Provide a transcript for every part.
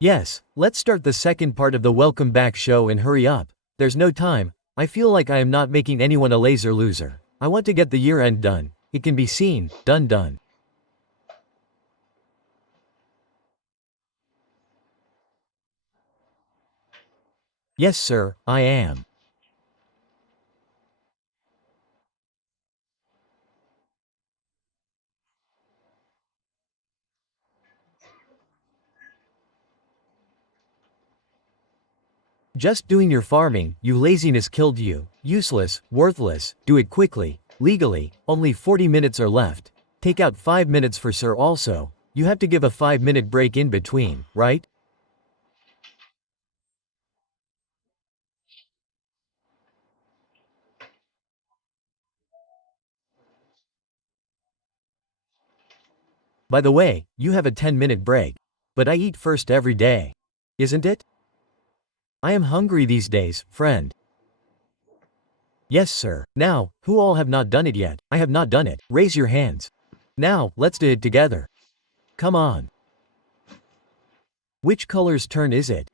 Yes, let's start the second part of the welcome back show and hurry up. There's no time. I feel like I am not making anyone a laser loser. I want to get the year end done. It can be seen, done. Yes sir, I am. Just doing your farming, you laziness killed you. Useless, worthless, do it quickly, legally, only 40 minutes are left. Take out 5 minutes for sir also. You have to give a 5-minute break in between, right? By the way, you have a 10-minute break. But I eat first every day. Isn't it? I am hungry these days, friend. Yes sir. Now, who all have not done it yet? I have not done it. Raise your hands. Now, let's do it together. Come on. Which color's turn is it?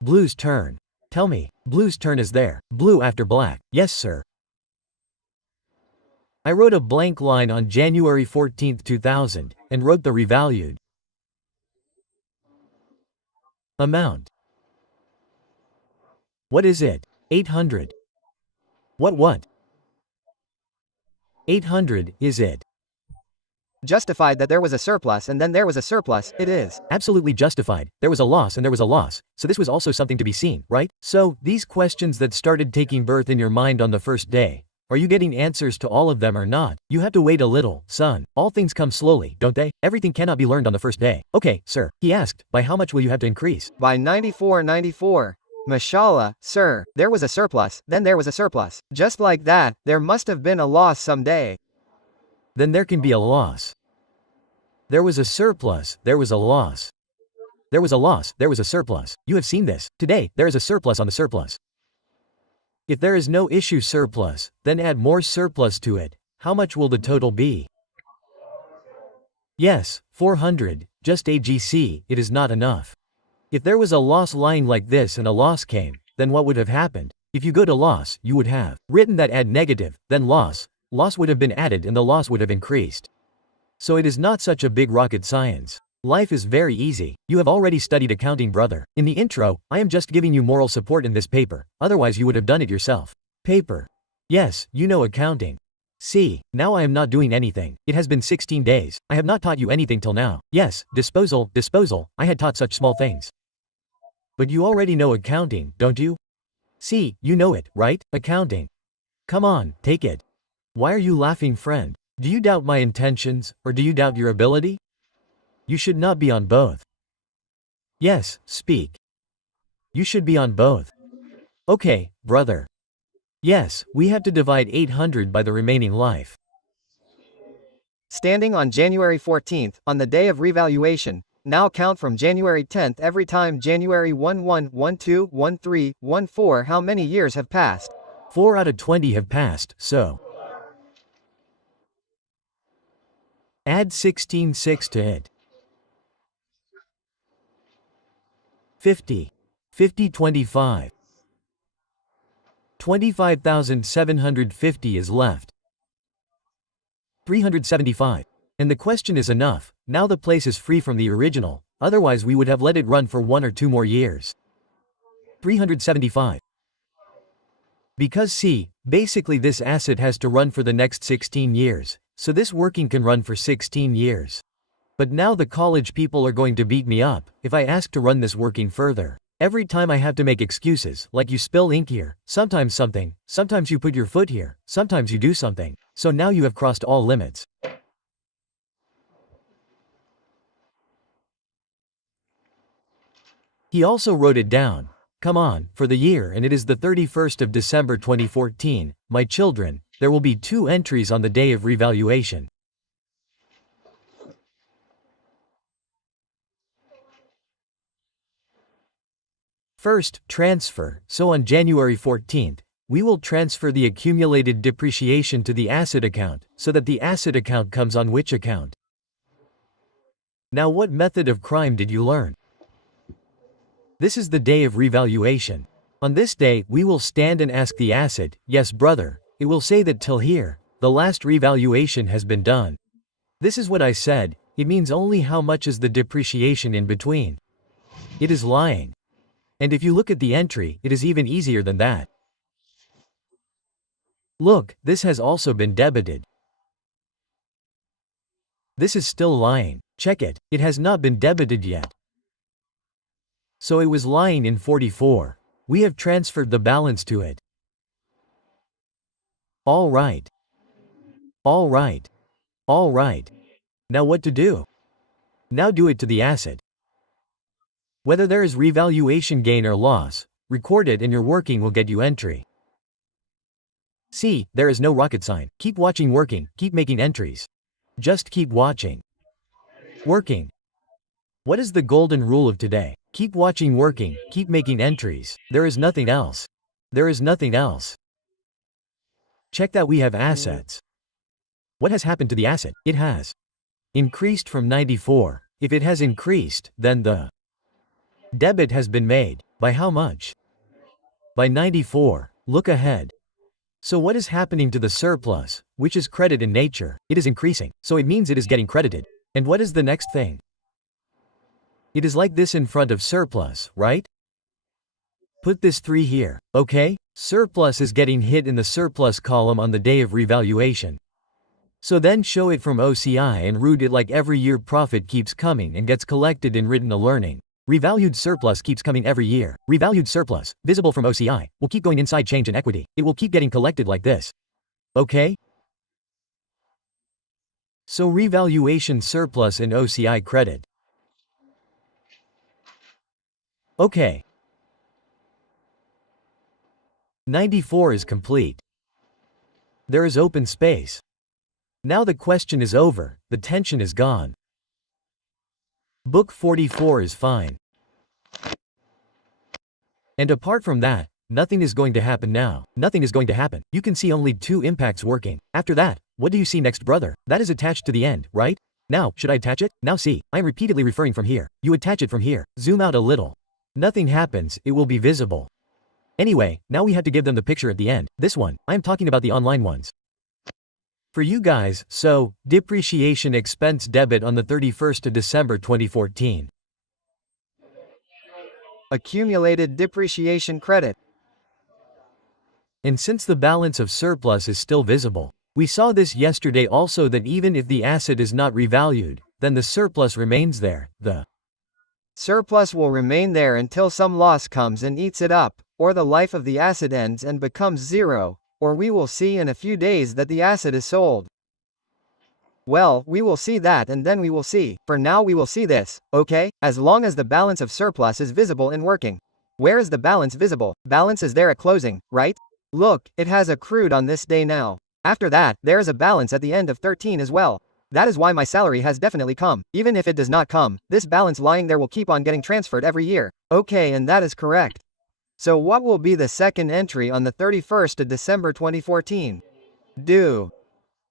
Blue's turn. Tell me, blue's turn is there. Blue after black. Yes sir. I wrote a blank line on January 14, 2000, and wrote the revalued amount. What is it? 800. What? 800, is it? Justified that there was a surplus and then there was a surplus, it is. Absolutely justified. There was a loss and there was a loss. So this was also something to be seen, right? So, these questions that started taking birth in your mind on the first day, are you getting answers to all of them or not? You have to wait a little, son. All things come slowly, don't they? Everything cannot be learned on the first day. Okay, sir. He asked, by how much will you have to increase? By 94. Mashallah, sir, there was a surplus, then there was a surplus. Just like that, there must have been a loss someday. Then there can be a loss. There was a surplus, there was a loss. There was a loss, there was a surplus. You have seen this. Today, there is a surplus on the surplus. If there is no issue surplus, then add more surplus to it. How much will the total be? Yes, 400, just AGC, it is not enough. If there was a loss lying like this and a loss came, then what would have happened? If you go to loss, you would have written that add negative, then loss would have been added and the loss would have increased. So it is not such a big rocket science. Life is very easy. You have already studied accounting, brother. In the intro, I am just giving you moral support in this paper, otherwise you would have done it yourself. Paper. Yes, you know accounting. See, now I am not doing anything. It has been 16 days. I have not taught you anything till now. Yes, disposal, I had taught such small things. But you already know accounting, don't you? See, you know it, right? Accounting. Come on, take it. Why are you laughing, friend? Do you doubt my intentions, or do you doubt your ability? You should not be on both. Yes, speak. You should be on both. Okay, brother. Yes, we have to divide 800 by the remaining life. Standing on January 14th, on the day of revaluation, now count from January 10th every time January 11, 12, 13, 14. How many years have passed? 4 out of 20 have passed, so add 16.6 to it. 50. 25. 25,750 is left. 375. And the question is enough. Now the place is free from the original, otherwise we would have let it run for 1 or 2 more years. 375. Because see, basically this asset has to run for the next 16 years, so this working can run for 16 years. But now the college people are going to beat me up if I ask to run this working further. Every time I have to make excuses, like you spill ink here, sometimes something, sometimes you put your foot here, sometimes you do something. So now you have crossed all limits. He also wrote it down. Come on, for the year, and it is the 31st of December 2014, my children, there will be 2 entries on the day of revaluation. First, transfer. So on January 14th, we will transfer the accumulated depreciation to the asset account, so that the asset account comes on which account? Now what method of crime did you learn? This is the day of revaluation. On this day, we will stand and ask the asset, yes brother, it will say that till here, the last revaluation has been done. This is what I said, it means only how much is the depreciation in between. It is lying. And if you look at the entry, it is even easier than that. Look, this has also been debited. This is still lying. Check it, it has not been debited yet. So it was lying in 44. We have transferred the balance to it. All right. All right. All right. Now what to do? Now do it to the asset. Whether there is revaluation gain or loss, record it and your working will get you entry. See, there is no rocket sign. Keep watching working, keep making entries. Just keep watching. Working. What is the golden rule of today? Keep watching working, keep making entries. There is nothing else. There is nothing else. Check that we have assets. What has happened to the asset? It has increased from 94. If it has increased, then the debit has been made. By how much? By 94. Look ahead. So what is happening to the surplus, which is credit in nature? It is increasing, so it means it is getting credited. And what is the next thing? It is like this in front of surplus, right? Put this 3 here, okay? Surplus is getting hit in the surplus column on the day of revaluation. So then show it from OCI and root it like every year profit keeps coming and gets collected in written learning. Revalued surplus keeps coming every year. Revalued surplus, visible from OCI, will keep going inside change and equity. It will keep getting collected like this. Okay? So revaluation surplus in OCI credit. Okay. 94 is complete. There is open space. Now the question is over, the tension is gone. Book 44 is fine. And apart from that, nothing is going to happen now. Nothing is going to happen. You can see only 2 impacts working. After that, what do you see next brother? That is attached to the end, right? Now, should I attach it? Now see, I am repeatedly referring from here. You attach it from here. Zoom out a little. Nothing happens, it will be visible. Anyway, now we have to give them the picture at the end. This one, I am talking about the online ones. For you guys, so, depreciation expense debit on the 31st of December 2014. Accumulated depreciation credit. And since the balance of surplus is still visible, we saw this yesterday also that even if the asset is not revalued, then the surplus remains there. The surplus will remain there until some loss comes and eats it up, or the life of the asset ends and becomes zero, or we will see in a few days that the asset is sold. Well, we will see that and then we will see. For now we will see this, okay? As long as the balance of surplus is visible in working. Where is the balance visible? Balance is there at closing, right? Look, it has accrued on this day now. After that, there is a balance at the end of 13 as well. That is why my salary has definitely come. Even if it does not come, this balance lying there will keep on getting transferred every year. Okay, and that is correct. So what will be the second entry on the 31st of December 2014? Do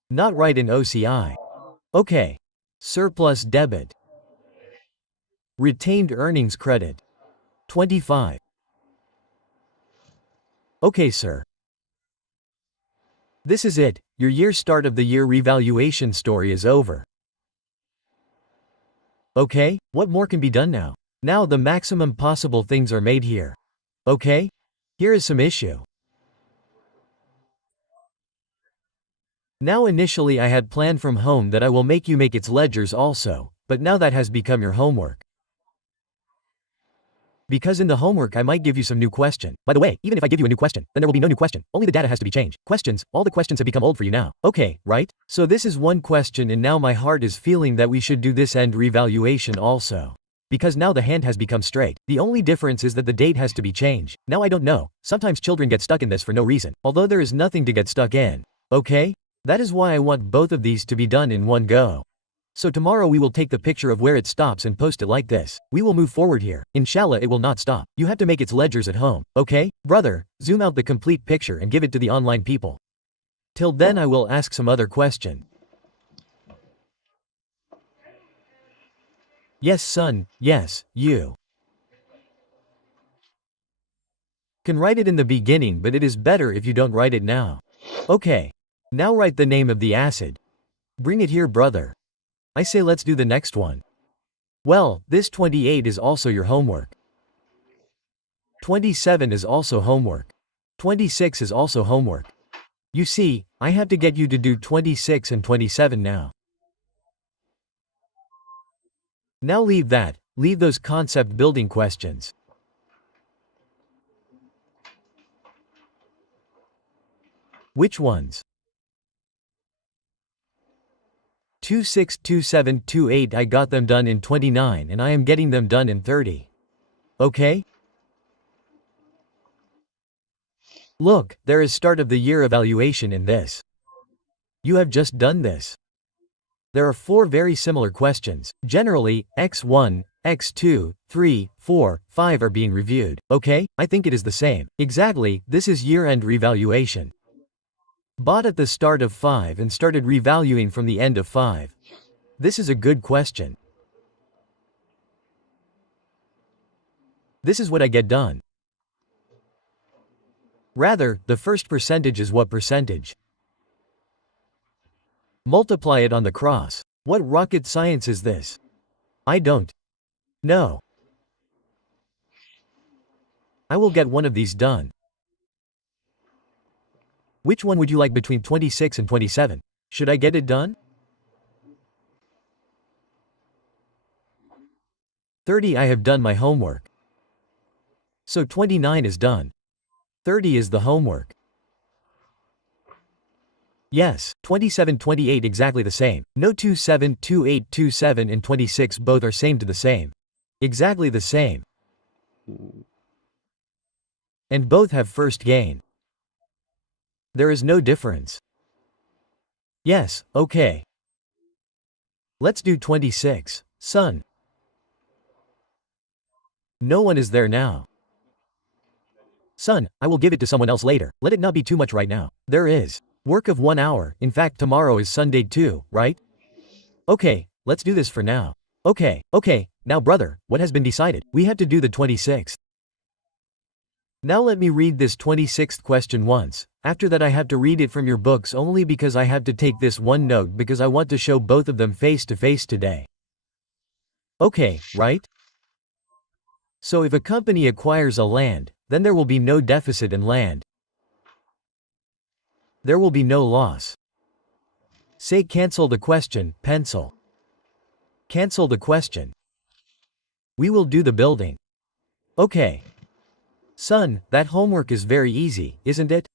not right in OCI. Okay. Surplus debit. Retained earnings credit. 25. Okay, sir. This is it, your year start of the year revaluation story is over. Okay, what more can be done now? Now the maximum possible things are made here. Okay? Here is some issue. Now initially I had planned from home that I will make you make its ledgers also, but now that has become your homework. Because in the homework I might give you some new question. By the way, even if I give you a new question, then there will be no new question. Only the data has to be changed. Questions, all the questions have become old for you now. Okay, right? So this is one question and now my heart is feeling that we should do this end revaluation also. Because now the hand has become straight. The only difference is that the date has to be changed. Now I don't know. Sometimes children get stuck in this for no reason. Although there is nothing to get stuck in. Okay? That is why I want both of these to be done in one go. So tomorrow we will take the picture of where it stops and post it like this. We will move forward here. Inshallah it will not stop. You have to make its ledgers at home. Okay? Brother, zoom out the complete picture and give it to the online people. Till then I will ask some other question. Yes, son, yes, you can write it in the beginning, but it is better if you don't write it now. Okay. Now write the name of the acid. Bring it here, brother. I say let's do the next one. Well, this 28 is also your homework. 27 is also homework. 26 is also homework. You see, I have to get you to do 26 and 27 now. Now leave that, leave those concept building questions. Which ones? 26, 27, 28 I got them done in 29 and I am getting them done in 30. Okay? Look, there is start of the year evaluation in this. You have just done this. There are 4 very similar questions. Generally, x1, x2, 3, 4, 5 are being reviewed. Okay? I think it is the same. Exactly, this is year-end revaluation. Bought at the start of 5 and started revaluing from the end of 5. This is a good question. This is what I get done. Rather, the first percentage is what percentage? Multiply it on the cross. What rocket science is this? I don't know. I will get one of these done. Which one would you like between 26 and 27? Should I get it done? 30 I have done my homework. So 29 is done. 30 is the homework. Yes, 27, 28 exactly the same. No 27, 28, 27 and 26 both are same to the same. Exactly the same. And both have first gain. There is no difference. Yes, okay. Let's do 26, son. No one is there now. Son, I will give it to someone else later. Let it not be too much right now. There is work of 1 hour, in fact tomorrow is Sunday too, right? Okay, let's do this for now. Okay, now brother, what has been decided? We have to do the 26th. Now let me read this 26th question once. After that I have to read it from your books only because I have to take this one note because I want to show both of them face to face today. Okay, right? So if a company acquires a land, then there will be no deficit in land. There will be no loss. Say cancel the question, pencil. Cancel the question. We will do the building. Okay. Son, that homework is very easy, isn't it?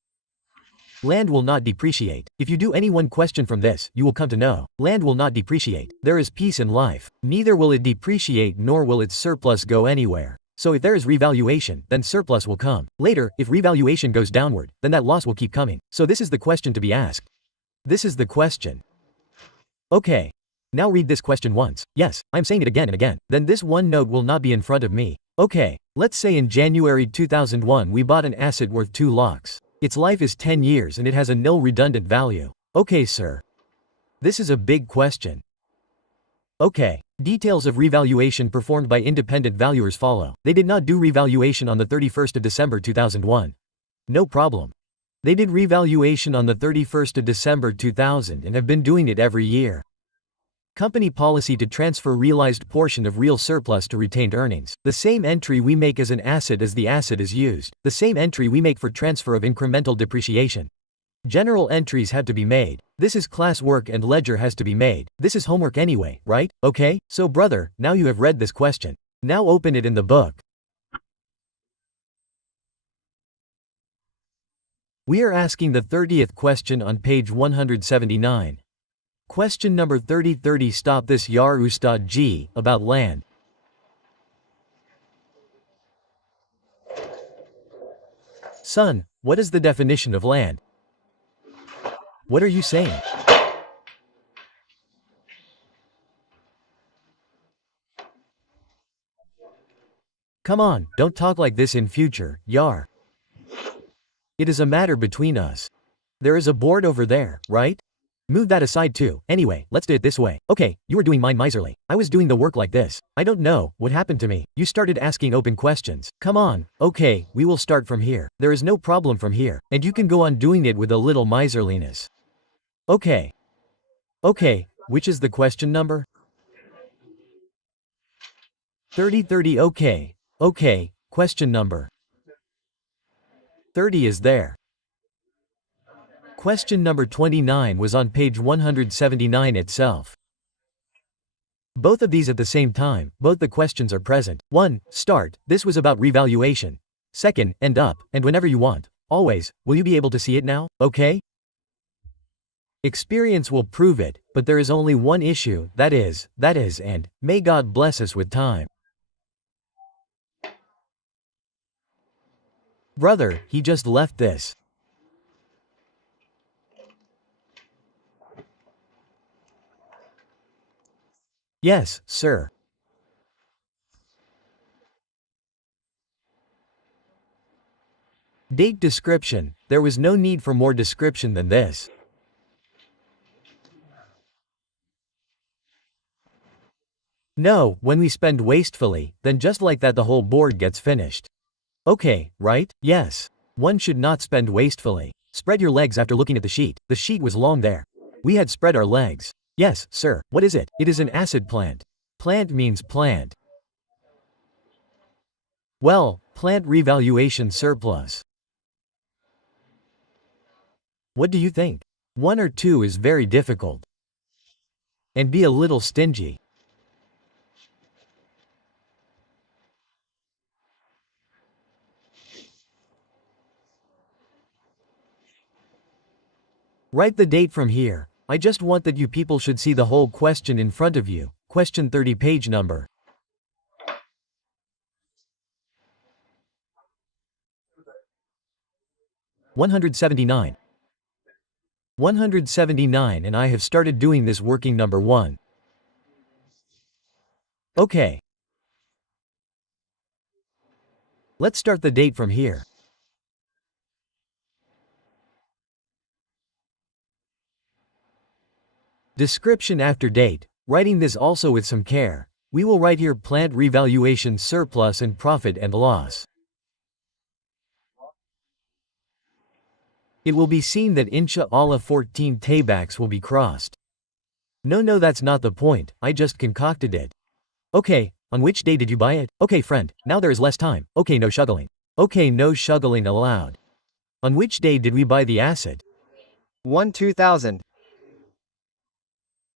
Land will not depreciate. If you do any one question from this, you will come to know. Land will not depreciate. There is peace in life. Neither will it depreciate nor will its surplus go anywhere. So if there is revaluation, then surplus will come. Later, if revaluation goes downward, then that loss will keep coming. So this is the question to be asked. This is the question. Okay. Now read this question once. Yes, I'm saying it again and again. Then this one note will not be in front of me. Okay. Let's say in January 2001 we bought an asset worth 2 lakhs. Its life is 10 years and it has a nil redundant value. Okay, sir. This is a big question. Okay. Details of revaluation performed by independent valuers follow. They did not do revaluation on the 31st of December 2001. No problem. They did revaluation on the 31st of December 2000 and have been doing it every year. Company policy to transfer realized portion of real surplus to retained earnings. The same entry we make as an asset as the asset is used. The same entry we make for transfer of incremental depreciation. General entries have to be made. This is class work and ledger has to be made. This is homework anyway, right? Okay? So brother, now you have read this question. Now open it in the book. We are asking the 30th question on page 179. Question number 30. Stop this Yar Ustad G, about land. Son, what is the definition of land? What are you saying? Come on, don't talk like this in future, Yar. It is a matter between us. There is a board over there, right? Move that aside too. Anyway, let's do it this way. Okay, you were doing mine miserly. I was doing the work like this. I don't know what happened to me. You started asking open questions. Come on. Okay, we will start from here. There is no problem from here. And you can go on doing it with a little miserliness. Okay. Okay, which is the question number? 30. Okay. Okay, question number 30 is there. Question number 29 was on page 179 itself. Both of these at the same time, both the questions are present. 1. Start, this was about revaluation. 2nd, end up, and whenever you want. Always, will you be able to see it now, okay? Experience will prove it, but there is only one issue, that is, and, may God bless us with time. Brother, he just left this. Yes, sir. Date description, there was no need for more description than this. No, when we spend wastefully, then just like that the whole board gets finished. Okay, right? Yes. One should not spend wastefully. Spread your legs after looking at the sheet. The sheet was long there. We had spread our legs. Yes, sir. What is it? It is an acid plant. Plant means plant. Well, plant revaluation surplus. What do you think? 1 or 2 is very difficult. And be a little stingy. Write the date from here. I just want that you people should see the whole question in front of you. Question 30, page number 179. 179, and I have started doing this working number 1. Okay. Let's start the date from here. Description after date, writing this also with some care. We will write here plant revaluation surplus and profit and loss. It will be seen that inshallah 14 taybacks will be crossed. No, that's not the point, I just concocted it. Okay, on which day did you buy it? Okay friend, now there is less time. Okay, no shuggling. Okay, no shuggling allowed. On which day did we buy the asset? 1/2000.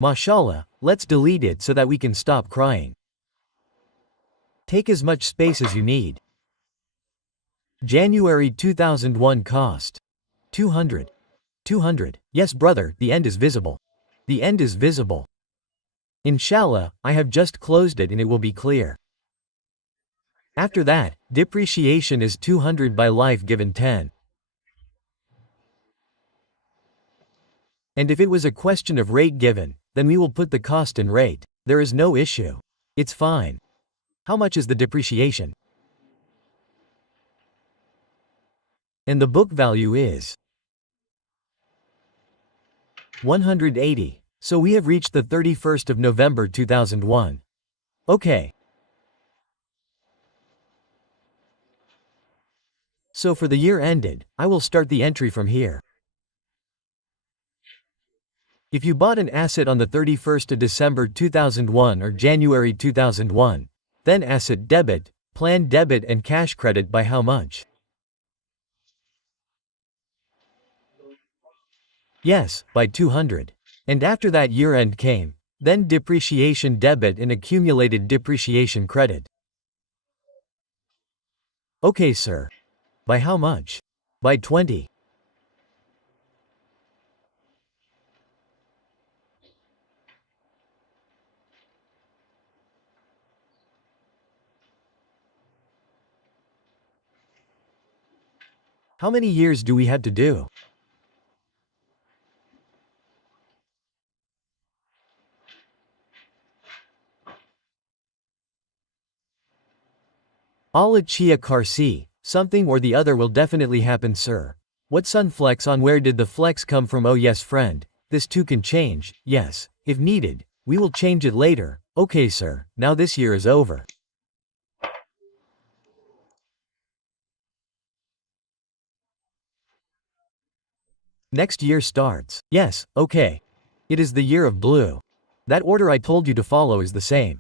Mashallah, let's delete it so that we can stop crying. Take as much space as you need. January 2001 cost. 200. 200. Yes brother, the end is visible. The end is visible. Inshallah, I have just closed it and it will be clear. After that, depreciation is 200 by life given 10. And if it was a question of rate given, then we will put the cost in rate. There is no issue. It's fine. How much is the depreciation? And the book value is 180. So we have reached the 31st of November 2001. Okay. So for the year ended, I will start the entry from here. If you bought an asset on the 31st of December 2001 or January 2001, then asset debit, plan debit and cash credit by how much? Yes, by 200. And after that year end came, then depreciation debit and accumulated depreciation credit. Okay sir. By how much? By 20. How many years do we have to do? Allah Chia Karsi, something or the other will definitely happen sir. What sun flex on where did the flex come from? Oh yes friend, This too can change, yes, if needed. We will change it later. Okay sir, now this year is over. Next year starts. Yes, okay. It is the year of blue. That order I told you to follow is the same.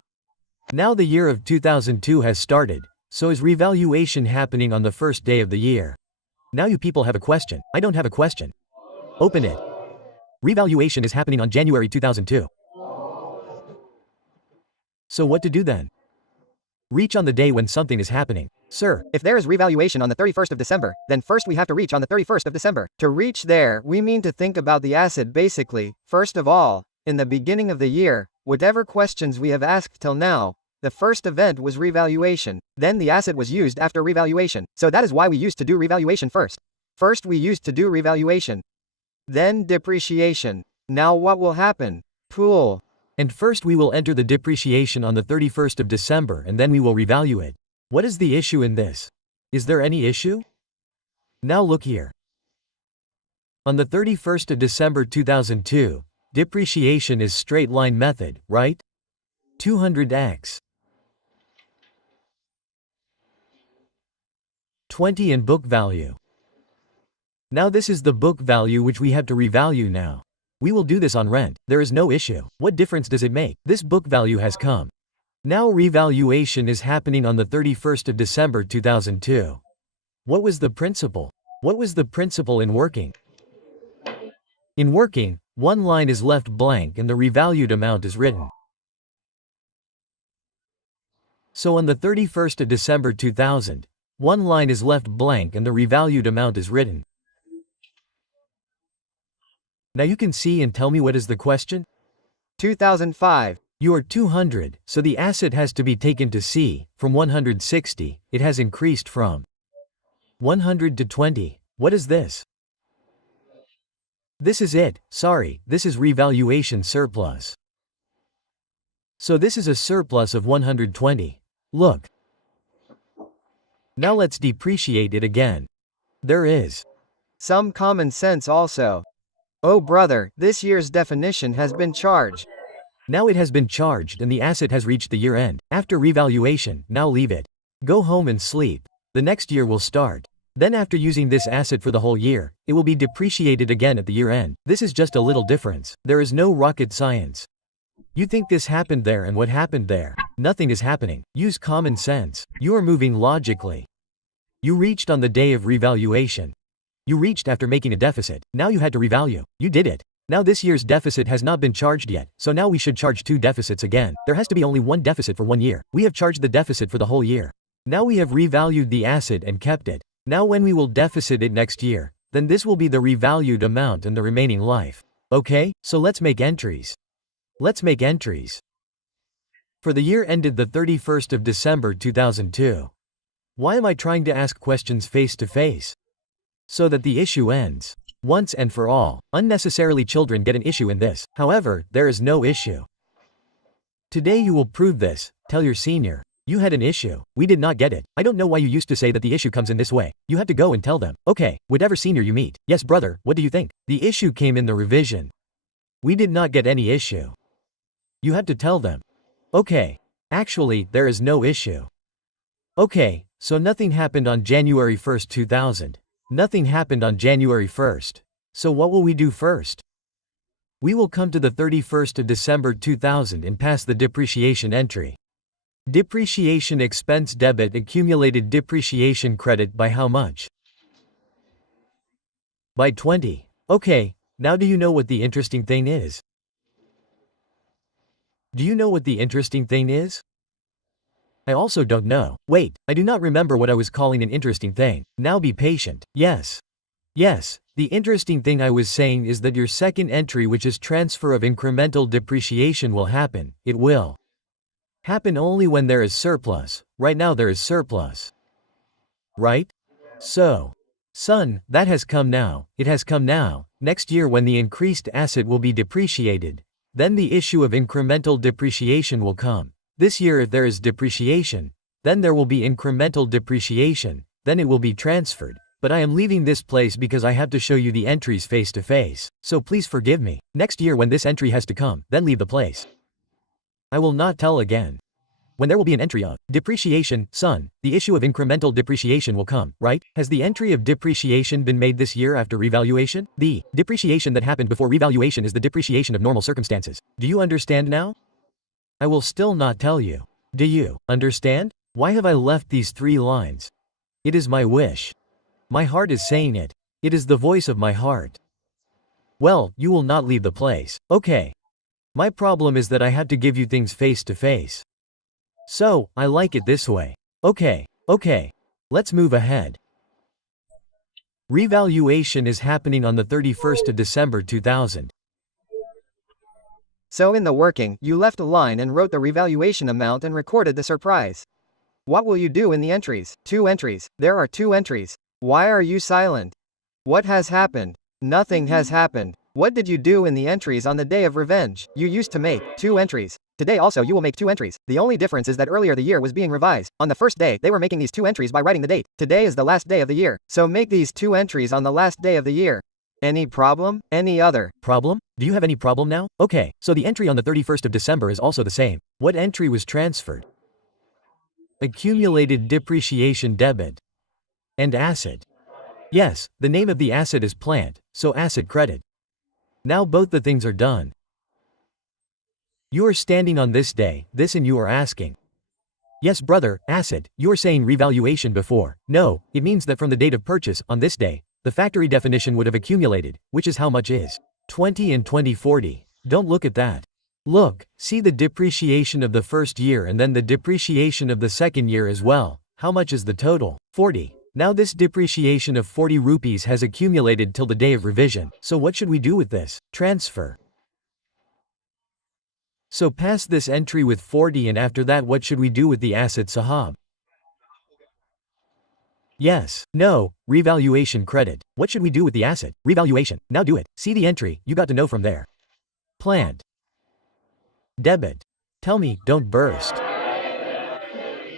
Now the year of 2002 has started, so is revaluation happening on the first day of the year. Now you people have a question. I don't have a question. Open it. Revaluation is happening on January 2002. So what to do then? Reach on the day when something is happening. Sir, If there is revaluation on the 31st of December, then first we have to reach on the 31st of December. To reach there, we mean to think about the asset basically. First of all, in the beginning of the year, whatever questions we have asked till now, the first event was revaluation. Then the asset was used after revaluation. So that is why we used to do revaluation first. First we used to do revaluation. Then depreciation. Now what will happen? Pool. and first we will enter the depreciation on the 31st of December and then we will revalue it. What is the issue in this? Is there any issue? Now look here. On the 31st of December 2002, depreciation is straight line method, right? 200x 20 in book value. Now this is the book value which we have to revalue now. We will do this on rent. There is no issue. What difference does it make? This book value has come. Now revaluation is happening on the 31st of December 2002. What was the principle? What was the principle in working? In working, one line is left blank and the revalued amount is written. So on the 31st of December 2000, one line is left blank and the revalued amount is written. Now you can see and tell me what is the question? 2005. You are 200, so the asset has to be taken to C. From 160, it has increased from 100 to 20. What is this? This is it. Sorry, this is revaluation surplus. So this is a surplus of 120. Look. Now let's depreciate it again. There is Some common sense also. Oh brother, this year's definition has been charged. Now it has been charged and the asset has reached the year end. After revaluation, now leave it. Go home and sleep. The next year will start. Then after using this asset for the whole year, it will be depreciated again at the year end. This is just a little difference. There is no rocket science. You think this happened there and what happened there? Nothing is happening. Use common sense. You are moving logically. You reached on the day of revaluation. You reached after making a deficit. Now you had to revalue. You did it. Now this year's deficit has not been charged yet, so now we should charge 2 deficits again. There has to be only 1 deficit for 1 year. We have charged the deficit for the whole year. Now we have revalued the asset and kept it. Now when we will deficit it next year, then this will be the revalued amount and the remaining life. Okay, so let's make entries. Let's make entries. For the year ended the 31st of December 2002. Why am I trying to ask questions face to face? So that the issue ends. Once and for all. Unnecessarily children get an issue in this. However, there is no issue. Today you will prove this. Tell your senior. You had an issue. We did not get it. I don't know why you used to say that the issue comes in this way. You have to go and tell them. Okay, whatever senior you meet. Yes brother, what do you think? The issue came in the revision. We did not get any issue. You have to tell them. Okay. Actually, there is no issue. Okay, so nothing happened on January 1st, 2000. Nothing happened on January 1st. So what will we do first? We will come to the 31st of December 2000 and pass the depreciation entry. Depreciation expense debit accumulated depreciation credit by how much? By 20. Okay, now do you know what the interesting thing is? Do you know what the interesting thing is? I also don't know. Wait, I do not remember what I was calling an interesting thing. Now be patient. Yes. Yes, the interesting thing I was saying is that your second entry, which is transfer of incremental depreciation, will happen. It will happen only when there is surplus. Right now there is surplus. Right? So, son, that has come now. It has come now. Next year when the increased asset will be depreciated, then the issue of incremental depreciation will come. This year if there is depreciation, then there will be incremental depreciation, then it will be transferred. But I am leaving this place because I have to show you the entries face to face. So please forgive me. Next year when this entry has to come, then leave the place. I will not tell again. When there will be an entry of depreciation, son, the issue of incremental depreciation will come, right? Has the entry of depreciation been made this year after revaluation? The depreciation that happened before revaluation is the depreciation of normal circumstances. Do you understand now? I will still not tell you. Do you understand? Why have I left these 3 lines? It is my wish. My heart is saying it. It is the voice of my heart. Well, you will not leave the place. Okay. My problem is that I have to give you things face to face. So, I like it this way. Okay. Let's move ahead. Revaluation is happening on the 31st of December 2000. So in the working, you left a line and wrote the revaluation amount and recorded the surprise. What will you do in the entries? 2 entries. There are 2 entries. Why are you silent? What has happened? Nothing has happened. What did you do in the entries on the day of revenge? You used to make 2 entries. Today also you will make 2 entries. The only difference is that earlier the year was being revised. On the first day, they were making these 2 entries by writing the date. Today is the last day of the year. So make these 2 entries on the last day of the year. Any problem? Any other problem? Do you have any problem now? Okay, so the entry on the 31st of December is also the same. What entry was transferred? Accumulated depreciation debit. And asset. Yes, the name of the asset is plant, so asset credit. Now both the things are done. You are standing on this day, this and you are asking. Yes brother, asset, you are saying revaluation before. No, it means that from the date of purchase, on this day, the factory definition would have accumulated, which is how much is 20 and 2040. Don't look at that. Look, see the depreciation of the first year and then the depreciation of the second year as well. How much is the total? 40. Now this depreciation of 40 rupees has accumulated till the day of revision. So what should we do with this? Transfer. So pass this entry with 40 and after that what should we do with the asset sahab? Yes. No. Revaluation credit. What should we do with the asset? Revaluation. Now do it. See the entry, you got to know from there. Plant. Debit. Tell me, don't burst.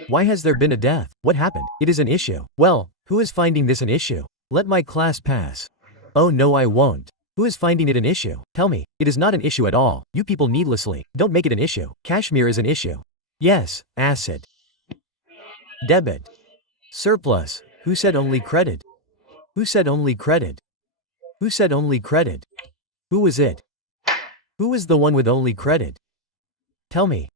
Why has there been a death? What happened? It is an issue. Well, who is finding this an issue? Let my class pass. Oh no I won't. Who is finding it an issue? Tell me, it is not an issue at all. You people needlessly, don't make it an issue. Kashmir is an issue. Yes, asset. Debit. Surplus. Who said only credit? Who said only credit? Who said only credit? Who was it? Who was the one with only credit? Tell me.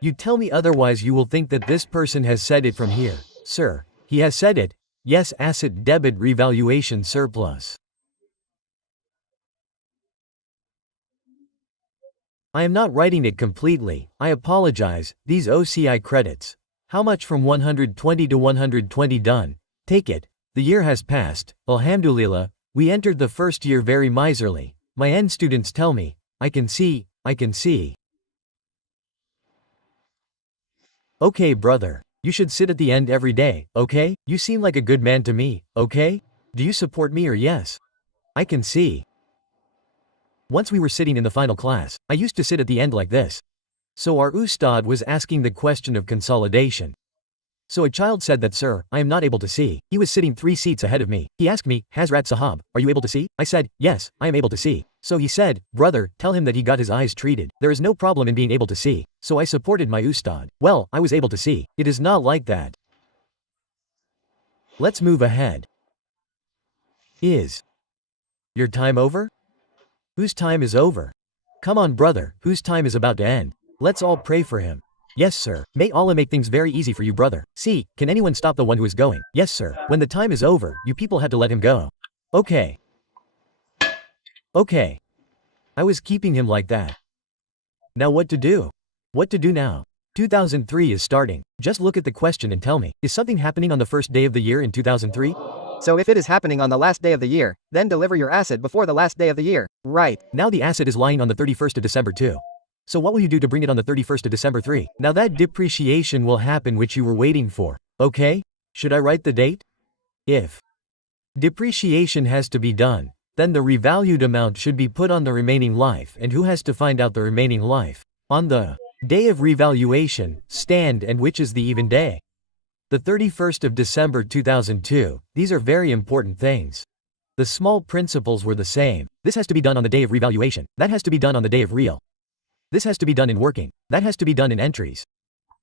You tell me otherwise you will think that this person has said it from here. Sir, he has said it. Yes, asset debit revaluation surplus. I am not writing it completely, I apologize, these OCI credits. How much from 120 to 120 done? Take it. The year has passed, alhamdulillah, we entered the first year very miserly. My end students tell me, I can see. Okay brother, you should sit at the end every day, okay? You seem like a good man to me, okay? Do you support me or yes? I can see. Once we were sitting in the final class, I used to sit at the end like this. So our ustad was asking the question of consolidation. So a child said that sir, I am not able to see. He was sitting 3 seats ahead of me. He asked me, Hazrat Sahab, are you able to see? I said, yes, I am able to see. So he said, brother, tell him that he got his eyes treated. There is no problem in being able to see. So I supported my ustad. Well, I was able to see. It is not like that. Let's move ahead. Is your time over? Whose time is over? Come on brother, whose time is about to end? Let's all pray for him. Yes sir, may Allah make things very easy for you brother. See, can anyone stop the one who is going? Yes sir, when the time is over, you people had to let him go. Okay. I was keeping him like that. Now what to do? What to do now? 2003 is starting. Just look at the question and tell me, is something happening on the first day of the year in 2003? So if it is happening on the last day of the year, then deliver your asset before the last day of the year. Right. Now the asset is lying on the 31st of December 2. So what will you do to bring it on the 31st of December 3? Now that depreciation will happen which you were waiting for. Okay? Should I write the date? If depreciation has to be done, then the revalued amount should be put on the remaining life and who has to find out the remaining life? On the day of revaluation, stand and which is the even day? The 31st of December 2002, these are very important things. The small principles were the same. This has to be done on the day of revaluation. That has to be done on the day of real. This has to be done in working. That has to be done in entries.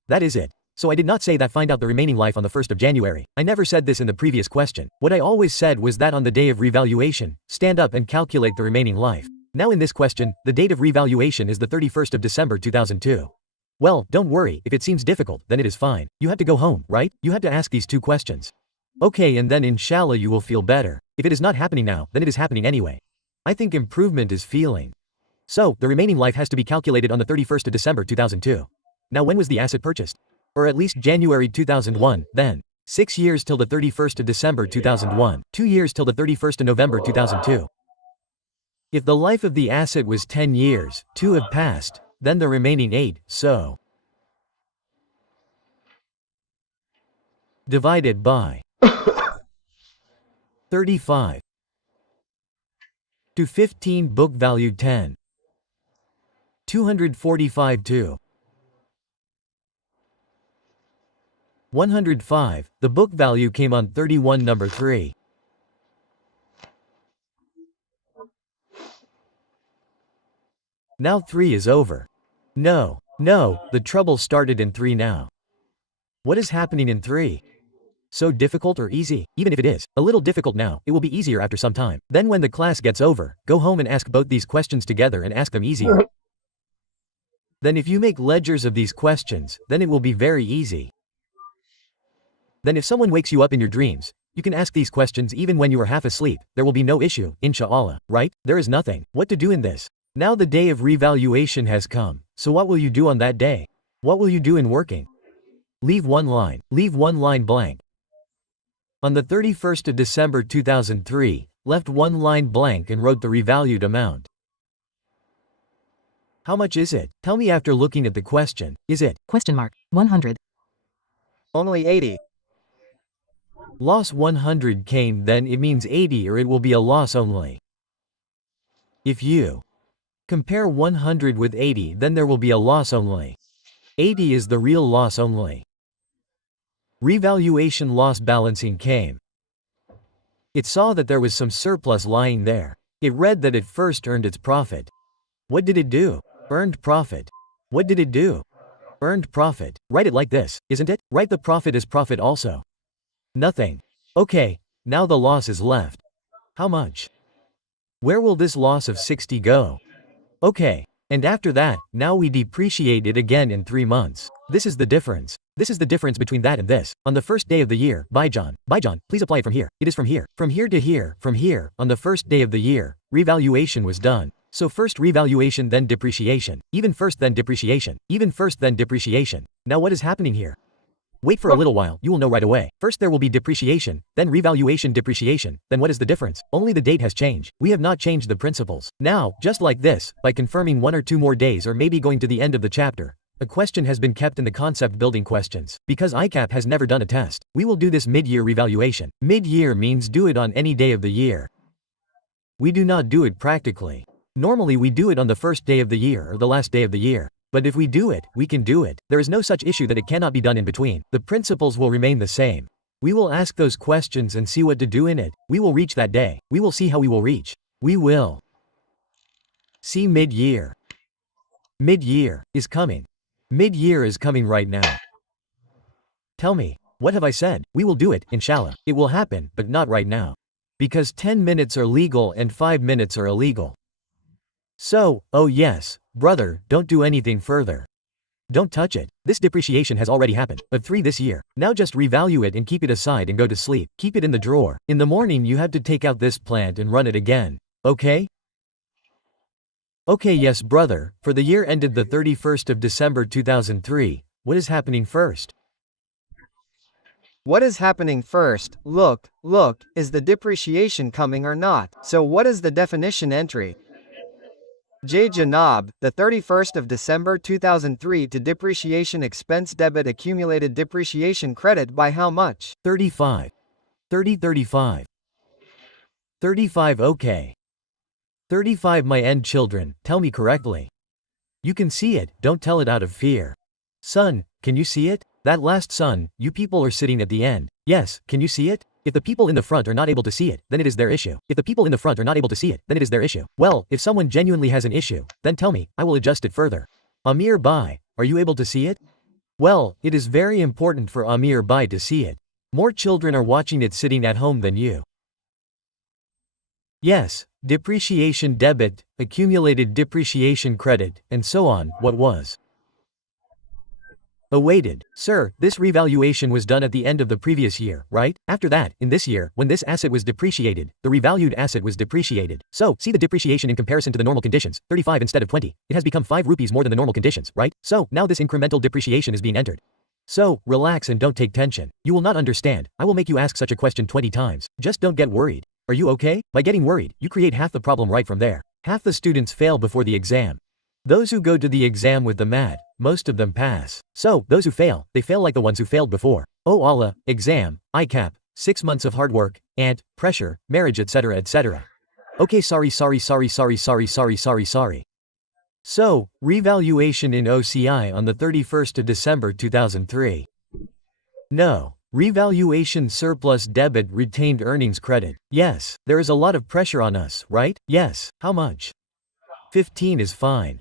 That is it. So I did not say that find out the remaining life on the 1st of January. I never said this in the previous question. What I always said was that on the day of revaluation, stand up and calculate the remaining life. Now in this question, the date of revaluation is the 31st of December 2002. Well, don't worry, if it seems difficult, then it is fine. You had to go home, right? You had to ask these 2 questions. Okay, and then inshallah you will feel better. If it is not happening now, then it is happening anyway. I think improvement is feeling. So, the remaining life has to be calculated on the 31st of December 2002. Now when was the asset purchased? Or at least January 2001, then. 6 years till the 31st of December 2001. 2 years till the 31st of November 2002. If the life of the asset was 10 years, 2 have passed, then the remaining 8, so. Divided by 35 to 15 book value 10. 245 to 105, the book value came on 31 number 3. Now 3 is over. No, the trouble started in 3 now. What is happening in 3? So difficult or easy? Even if it is a little difficult now, it will be easier after some time. Then when the class gets over, go home and ask both these questions together and ask them easier. Then if you make ledgers of these questions, then it will be very easy. Then if someone wakes you up in your dreams, you can ask these questions even when you are half asleep. There will be no issue, inshallah, right? There is nothing. What to do in this? Now the day of revaluation has come, so what will you do on that day? What will you do in working? Leave one line blank. On the 31st of December 2003, left one line blank and wrote the revalued amount. How much is it? Tell me after looking at the question. Is it? 100. Only 80. Loss 100 came, then it means 80 or it will be a loss only. If you compare 100 with 80, then there will be a loss only. 80 is the real loss only. Revaluation loss balancing came. It saw that there was some surplus lying there. It read that it first earned its profit. What did it do? Earned profit. What did it do? Earned profit. Write it like this, isn't it? Write the profit as profit also. Nothing. Okay, now the loss is left. How much? Where will this loss of 60 go? Okay, and after that, now we depreciate it again in 3 months. This is the difference. This is the difference between that and this. On the first day of the year, Baijan, please apply it from here. It is from here to here, from here, on the first day of the year, revaluation was done. So first revaluation then depreciation, even first then depreciation, even first then depreciation. Now what is happening here? Wait for a little while, you will know right away. First there will be depreciation, then revaluation depreciation, then what is the difference? Only the date has changed. We have not changed the principles. Now, just like this, by confirming 1 or 2 more days or maybe going to the end of the chapter, a question has been kept in the concept building questions. Because CAF has never done a test, we will do this mid-year revaluation. Mid-year means do it on any day of the year. We do not do it practically. Normally we do it on the first day of the year or the last day of the year. But if we do it, we can do it. There is no such issue that it cannot be done in between. The principles will remain the same. We will ask those questions and see what to do in it. We will reach that day. We will see how we will reach. We will see mid-year. Mid-year is coming. Mid-year is coming right now. Tell me, what have I said? We will do it, inshallah. It will happen, but not right now. Because 10 minutes are legal and 5 minutes are illegal. So, oh yes, brother, don't do anything further. Don't touch it. This depreciation has already happened, of 3 this year. Now just revalue it and keep it aside and go to sleep. Keep it in the drawer. In the morning you have to take out this plant and run it again. Okay? Okay, yes brother, for the year ended the 31st of December 2003, what is happening first? What is happening first? Look, is the depreciation coming or not? So what is the definition entry? J. Janab, the 31st of December 2003 to depreciation expense debit accumulated depreciation credit by how much? 35. 35. 35 okay. 35 my end children, tell me correctly. You can see it, don't tell it out of fear. Son, can you see it? That last sun, you people are sitting at the end. Yes, can you see it? If the people in the front are not able to see it, then it is their issue. If the people in the front are not able to see it, then it is their issue. Well, if someone genuinely has an issue, then tell me, I will adjust it further. Umair Bhai, are you able to see it? Well, it is very important for Umair Bhai to see it. More children are watching it sitting at home than you. Yes, depreciation debit, accumulated depreciation credit, and so on. What was awaited? Sir, this revaluation was done at the end of the previous year, right? After that, in this year, when this asset was depreciated, the revalued asset was depreciated. So, see the depreciation in comparison to the normal conditions, 35 instead of 20. It has become 5 rupees more than the normal conditions, right? So, now this incremental depreciation is being entered. So, relax and don't take tension. You will not understand. I will make you ask such a question 20 times. Just don't get worried. Are you okay? By getting worried, you create half the problem right from there. Half the students fail before the exam. Those who go to the exam with the mat, most of them pass. So, those who fail, they fail like the ones who failed before. Oh Allah, exam, CAF, 6 months of hard work, and pressure, marriage, etc., etc. Okay, sorry. So, revaluation in OCI on the 31st of December 2003. No. Revaluation surplus debit retained earnings credit. Yes, there is a lot of pressure on us, right? Yes, how much? 15 is fine.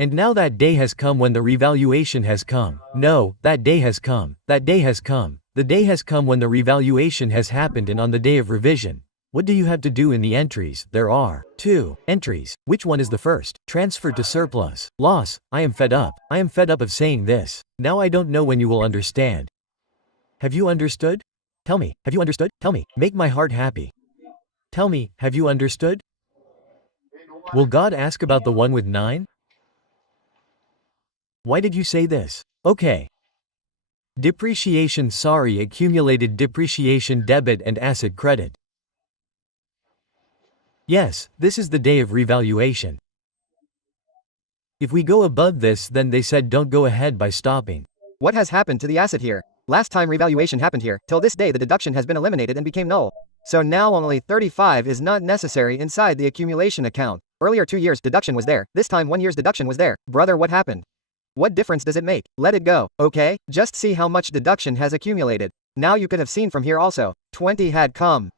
And now that day has come when the revaluation has come. No, that day has come. That day has come. The day has come when the revaluation has happened, and on the day of revision. What do you have to do in the entries? There are 2 entries. Which one is the first? Transfer to surplus. Loss. I am fed up. I am fed up of saying this. Now I don't know when you will understand. Have you understood? Tell me, have you understood? Tell me, make my heart happy. Tell me, have you understood? Will God ask about the one with 9? Why did you say this? Okay. Depreciation, sorry, accumulated depreciation debit and asset credit. Yes, this is the day of revaluation. If we go above this, then they said don't go ahead by stopping. What has happened to the asset here? Last time revaluation happened here, till this day the deduction has been eliminated and became null. So now only 35 is not necessary inside the accumulation account. Earlier 2 years deduction was there, this time 1 year's deduction was there. Brother, what happened? What difference does it make? Let it go, okay? Just see how much deduction has accumulated. Now you could have seen from here also. 20 had come.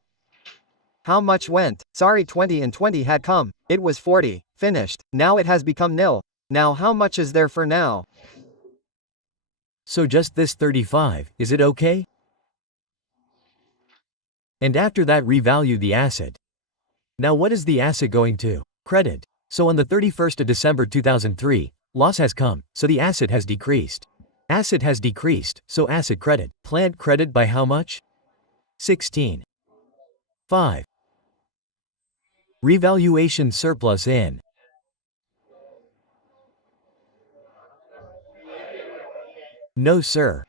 How much went? Sorry, 20 and 20 had come. It was 40. Finished. Now it has become nil. Now how much is there for now? So just this 35, is it okay? And after that revalue the asset. Now what is the asset going to? Credit. So on the 31st of December 2003, loss has come, so the asset has decreased. Asset has decreased, so asset credit. Plant credit by how much? 16. 5. Revaluation surplus in. No sir.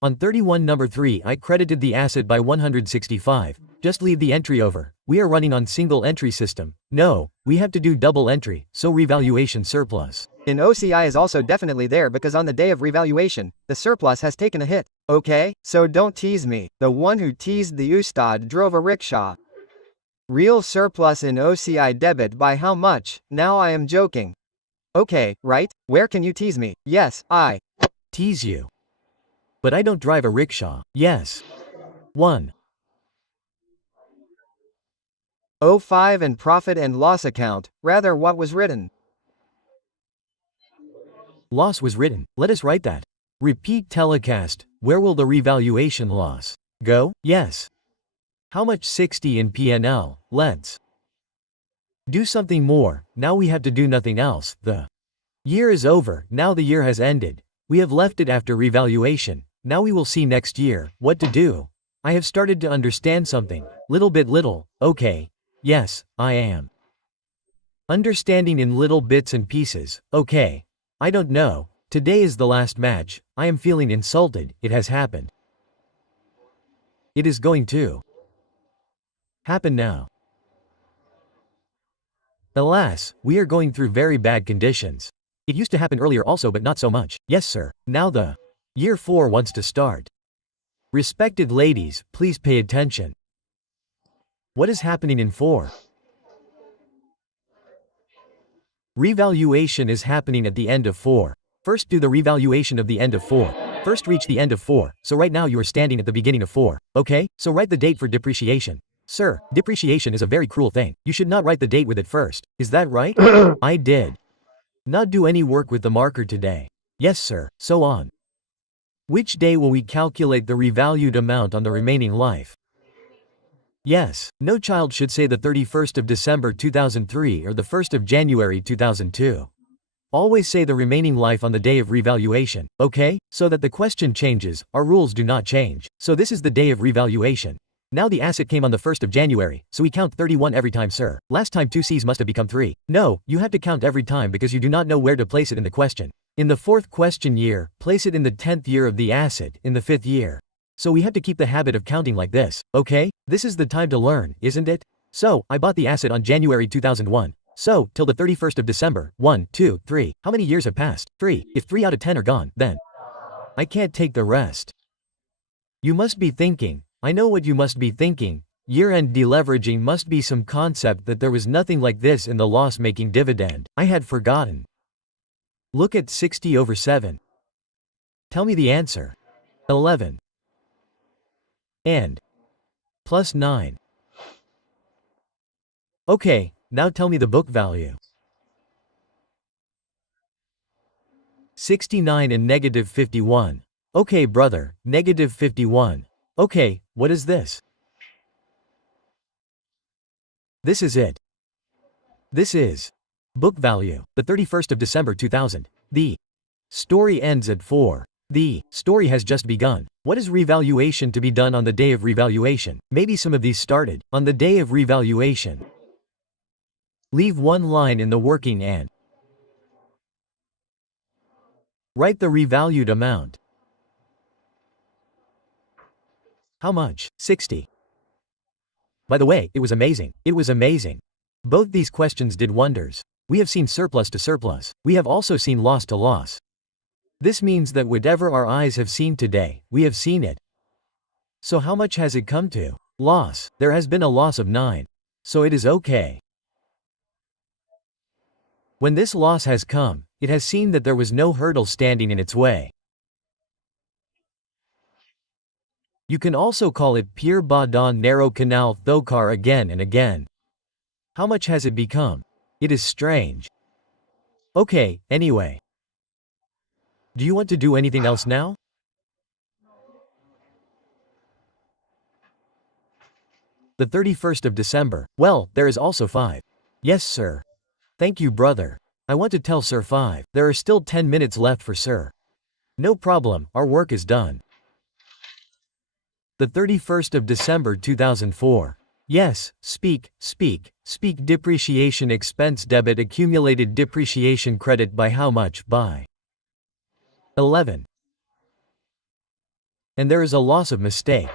On 31 number 3 I credited the asset by 165, just leave the entry over, we are running on single entry system. No, we have to do double entry, so revaluation surplus. In OCI is also definitely there because on the day of revaluation, the surplus has taken a hit. Okay, so don't tease me. The one who teased the Ustad drove a rickshaw. Real surplus in OCI debit by how much? Now I am joking. Okay, right? Where can you tease me? Yes, I tease you. But I don't drive a rickshaw. Yes. 1. 05 and profit and loss account, rather what was written? Loss was written, let us write that. Repeat telecast, where will the revaluation loss go? Yes. How much? 60 in PNL, let's do something more, now we have to do nothing else, the year is over, now the year has ended. We have left it after revaluation, now we will see next year, what to do. I have started to understand something, little, okay. Yes, I am understanding in little bits and pieces, okay. I don't know, today is the last match, I am feeling insulted, it has happened. It is going to happen now. Alas, we are going through very bad conditions. It used to happen earlier also but not so much. Yes sir, now the year 4 wants to start. Respected ladies, please pay attention. What is happening in 4? Revaluation is happening at the end of 4. First do the revaluation of the end of 4. First reach the end of 4, so right now you are standing at the beginning of 4, okay? So write the date for depreciation. Sir, depreciation is a very cruel thing. You should not write the date with it first. Is that right? I did not do any work with the marker today. Yes sir, so on. Which day will we calculate the revalued amount on the remaining life? Yes, no child should say the 31st of December 2003 or the 1st of January 2002. Always say the remaining life on the day of revaluation, okay? So that the question changes, our rules do not change. So this is the day of revaluation. Now the asset came on the 1st of January, so we count 31 every time sir. Last time 2 C's must have become 3. No, you have to count every time because you do not know where to place it in the question. In the 4th question year, place it in the 10th year of the asset, in the 5th year. So we have to keep the habit of counting like this, okay? This is the time to learn, isn't it? So, I bought the asset on January 2001. So, till the 31st of December, 1, 2, 3, how many years have passed? 3. If 3 out of 10 are gone, then I can't take the rest. You must be thinking, I know what you must be thinking, year-end deleveraging must be some concept that there was nothing like this in the loss-making dividend. I had forgotten. Look at 60 over 7. Tell me the answer. 11. And plus 9. Okay, now tell me the book value. 69 and negative 51. Okay brother, negative 51. Okay, what is this? This is it. This is book value, the 31st of December 2000. The story ends at 4. The story has just begun. What is revaluation to be done on the day of revaluation? Maybe some of these started on the day of revaluation. Leave one line in the working and write the revalued amount. How much? 60. By the way, it was amazing. It was amazing. Both these questions did wonders. We have seen surplus to surplus. We have also seen loss to loss. This means that whatever our eyes have seen today, we have seen it. So how much has it come to? Loss. There has been a loss of 9. So it is okay. When this loss has come, it has seen that there was no hurdle standing in its way. You can also call it Pir Badan narrow canal Thokar again and again. How much has it become? It is strange. Okay, anyway. Do you want to do anything else now? The 31st of December. Well, there is also 5. Yes, sir. Thank you, brother. I want to tell Sir 5. There are still 10 minutes left for Sir. No problem, our work is done. The 31st of December 2004. Yes, speak depreciation expense debit accumulated depreciation credit by how much? By 11. And there is a loss of mistake.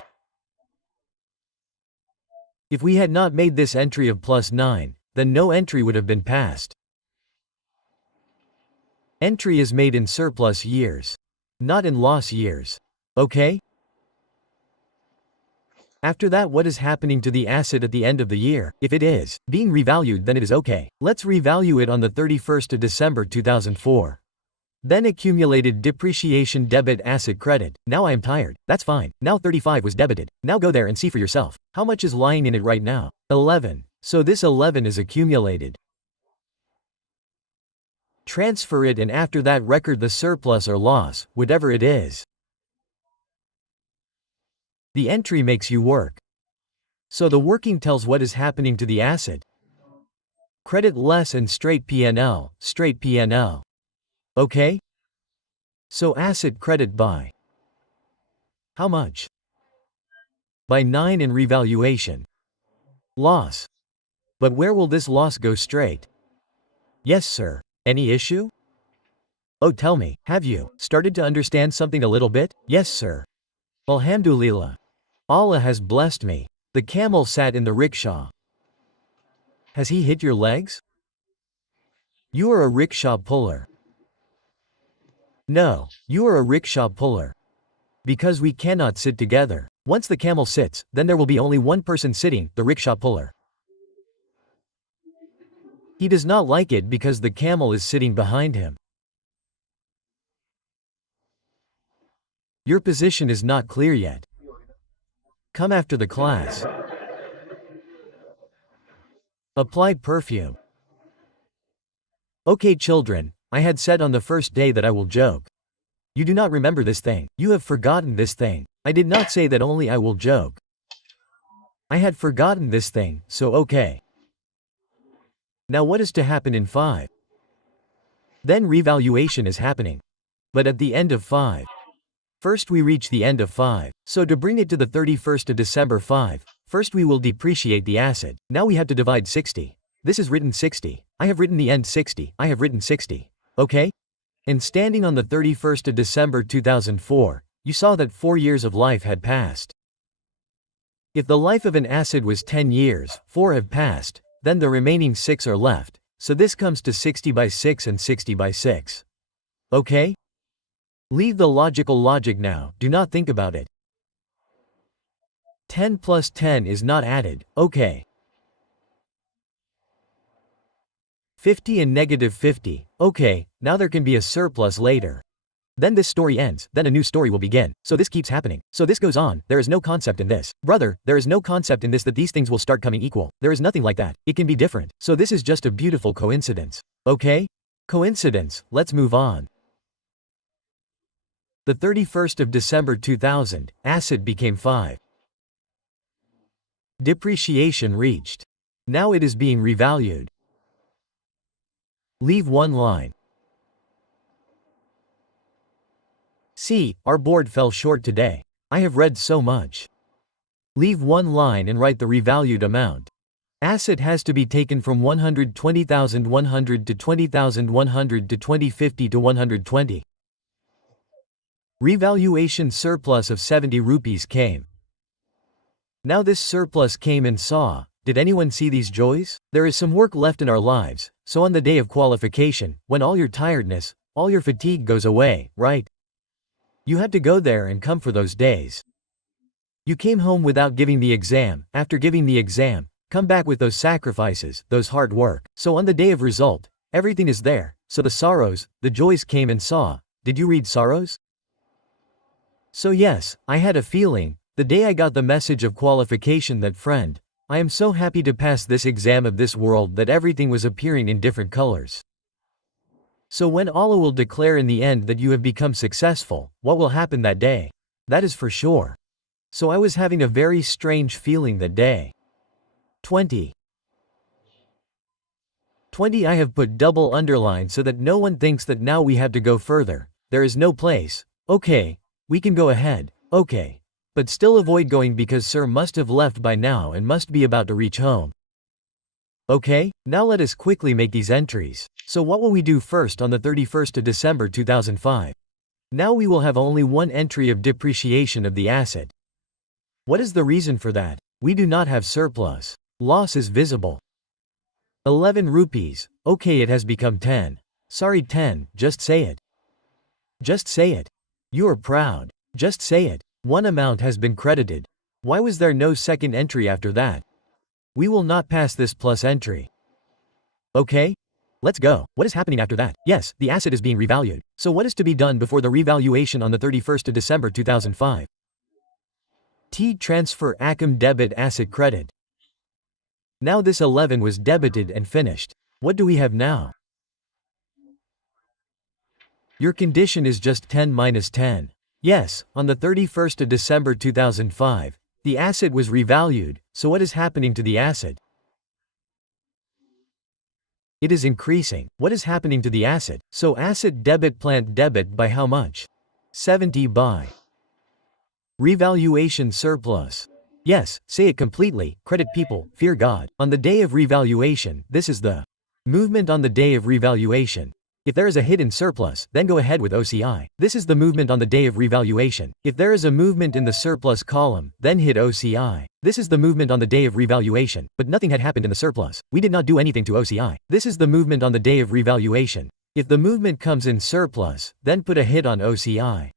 If we had not made this entry of plus 9, then no entry would have been passed. Entry is made in surplus years, not in loss years. Okay? After that, what is happening to the asset at the end of the year? If it is being revalued, then it is okay. Let's revalue it on the 31st of December 2004. Then accumulated depreciation debit asset credit. Now I am tired. That's fine. Now 35 was debited. Now go there and see for yourself. How much is lying in it right now? 11. So this 11 is accumulated. Transfer it and after that record the surplus or loss, whatever it is. The entry makes you work. So the working tells what is happening to the asset. Credit less and straight P&L, straight P&L. Okay? So asset credit by how much? By 9 in revaluation. Loss. But where will this loss go straight? Yes, sir. Any issue? Oh, tell me, have you started to understand something a little bit? Yes, sir. Alhamdulillah. Allah has blessed me. The camel sat in the rickshaw. Has he hit your legs? You are a rickshaw puller. No, you are a rickshaw puller. Because we cannot sit together. Once the camel sits, then there will be only one person sitting, the rickshaw puller. He does not like it because the camel is sitting behind him. Your position is not clear yet. Come after the class. Applied perfume. Okay children, I had said on the first day that I will joke. You do not remember this thing. You have forgotten this thing. I did not say that only I will joke. I had forgotten this thing, so okay. Now what is to happen in 5? Then revaluation is happening. But at the end of 5. First we reach the end of 5. So to bring it to the 31st of December 5, first we will depreciate the asset. Now we have to divide 60. This is written 60. I have written the end 60. I have written 60. Okay? And standing on the 31st of December 2004, you saw that 4 years of life had passed. If the life of an asset was 10 years, 4 have passed, then the remaining 6 are left, so this comes to 60 by 6 and 60 by 6. Okay? Leave the logical logic now, do not think about it. 10 plus 10 is not added, okay. 50 and negative 50, okay, now there can be a surplus later. Then this story ends, then a new story will begin. So this keeps happening. So this goes on, there is no concept in this. Brother, there is no concept in this that these things will start coming equal. There is nothing like that. It can be different. So this is just a beautiful coincidence. Okay? Coincidence, let's move on. The 31st of December 2000, asset became 5. Depreciation reached. Now it is being revalued. Leave one line. See, our board fell short today. I have read so much. Leave one line and write the revalued amount. Asset has to be taken from 120,100 to 20,100 to 2050 to 120. Revaluation surplus of 70 rupees came. Now this surplus came and saw. Did anyone see these joys? There is some work left in our lives, so on the day of qualification, when all your tiredness, all your fatigue goes away, right? You had to go there and come for those days. You came home without giving the exam, after giving the exam, come back with those sacrifices, those hard work. So on the day of result, everything is there, so the sorrows, the joys came and saw. Did you read sorrows? So yes, I had a feeling, the day I got the message of qualification that friend, I am so happy to pass this exam of this world that everything was appearing in different colors. So when Allah will declare in the end that you have become successful, what will happen that day? That is for sure. So I was having a very strange feeling that day. 20. 20 I have put double underline so that no one thinks that now we have to go further. There is no place. Okay. We can go ahead. Okay. But still avoid going because sir must have left by now and must be about to reach home. Okay, now let us quickly make these entries. So what will we do first on the 31st of December 2005? Now we will have only one entry of depreciation of the asset. What is the reason for that? We do not have surplus. Loss is visible. 11 rupees, okay it has become 10. Sorry 10, just say it. Just say it. You are proud. Just say it. One amount has been credited. Why was there no second entry after that? We will not pass this plus entry. Okay? Let's go. What is happening after that? Yes, the asset is being revalued. So what is to be done before the revaluation on the 31st of December 2005? T transfer ACM debit asset credit. Now this 11 was debited and finished. What do we have now? Your condition is just 10 minus 10. Yes, on the 31st of December 2005, the asset was revalued, so what is happening to the asset? It is increasing. What is happening to the asset? So asset debit plant debit by how much? 70 by. Revaluation surplus. Yes, say it completely, credit people, fear God. On the day of revaluation, this is the movement on the day of revaluation. If there is a hidden surplus, then go ahead with OCI. This is the movement on the day of revaluation. If there is a movement in the surplus column, then hit OCI. This is the movement on the day of revaluation, but nothing had happened in the surplus. We did not do anything to OCI. This is the movement on the day of revaluation. If the movement comes in surplus, then put a hit on OCI.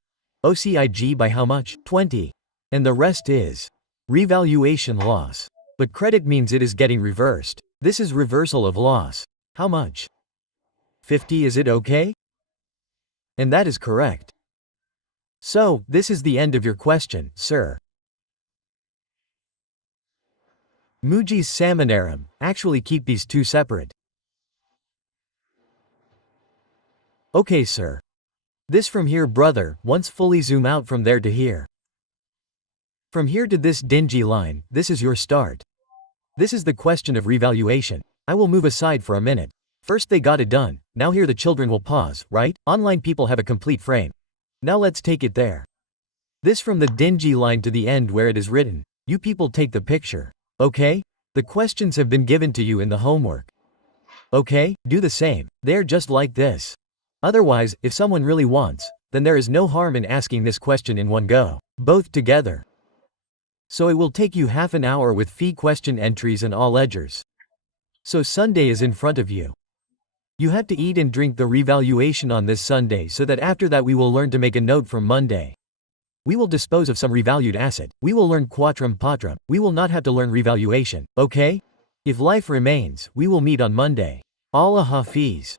OCIG by how much? 20. And the rest is revaluation loss. But credit means it is getting reversed. This is reversal of loss. How much? 50, is it okay? And that is correct. So, this is the end of your question, sir. Muji's Salmonarum, actually keep these two separate. Okay sir. This from here brother, once fully zoom out from there to here. From here to this dingy line, this is your start. This is the question of revaluation. I will move aside for a minute. First they got it done, now here the children will pause, right? Online people have a complete frame. Now let's take it there. This from the dingy line to the end where it is written. You people take the picture. Okay? The questions have been given to you in the homework. Okay, do the same. They're just like this. Otherwise, if someone really wants, then there is no harm in asking this question in one go. Both together. So it will take you half an hour with fee question entries and all ledgers. So Sunday is in front of you. You have to eat and drink the revaluation on this Sunday so that after that we will learn to make a note from Monday. We will dispose of some revalued asset. We will learn quatrum patrum. We will not have to learn revaluation, okay? If life remains, we will meet on Monday. Allah Hafiz.